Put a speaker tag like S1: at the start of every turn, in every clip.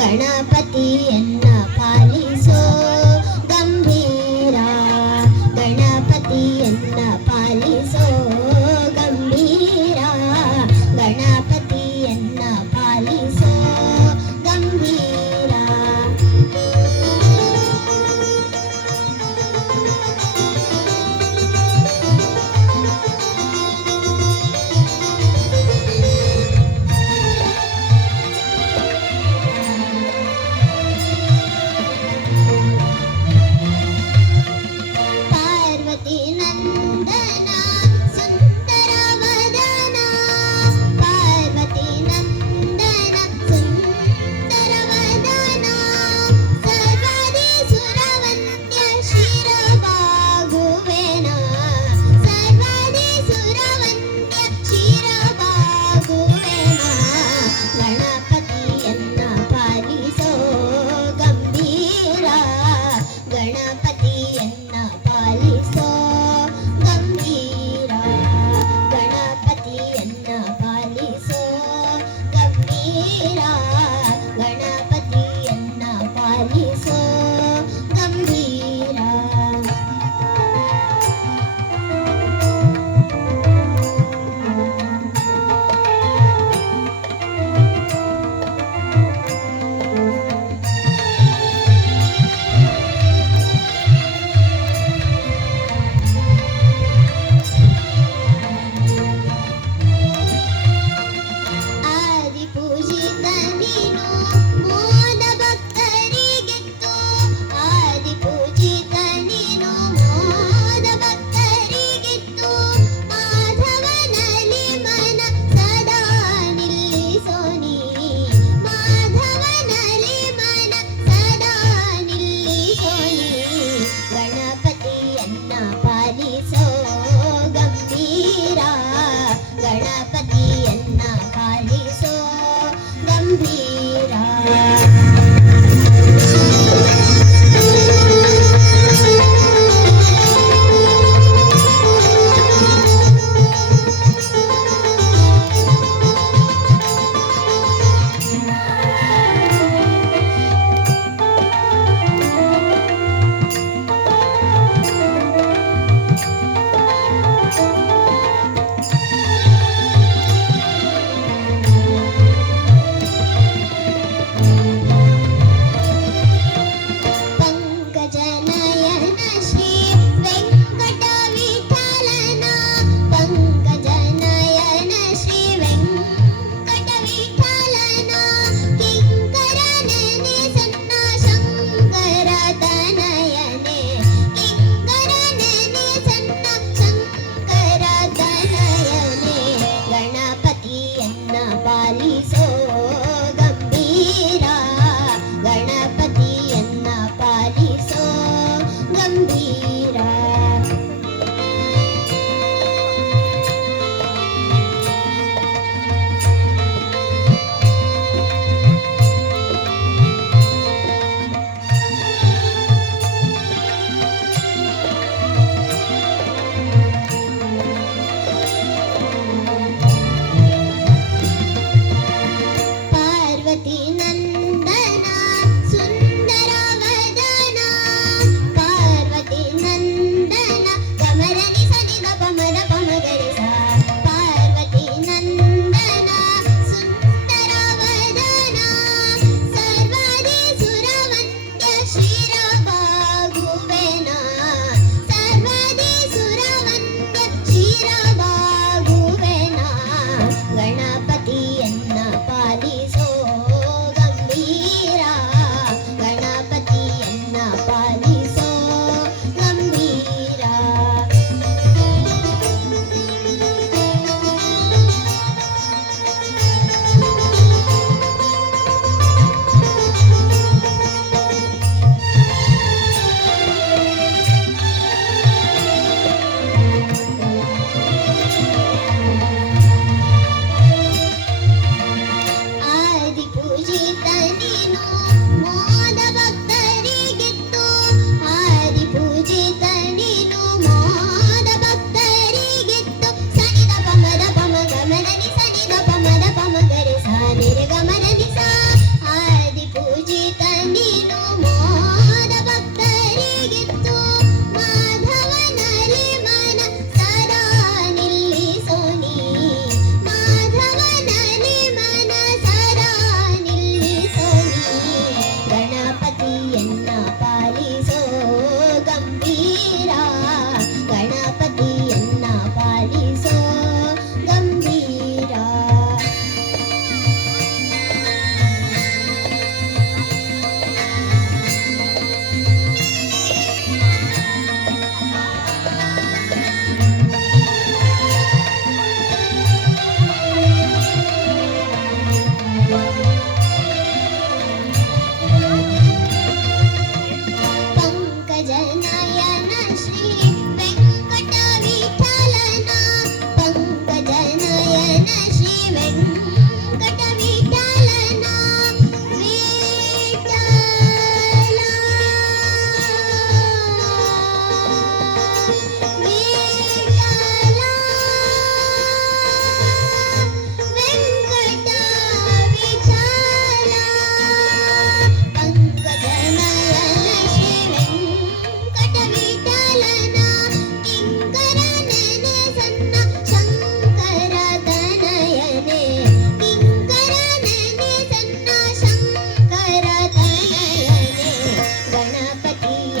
S1: ಗಣಪ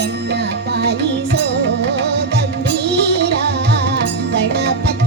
S2: ಎನ್ನ ಪಾಲಿಸೋ ಗಂಭೀರ ಗಣಪತಿ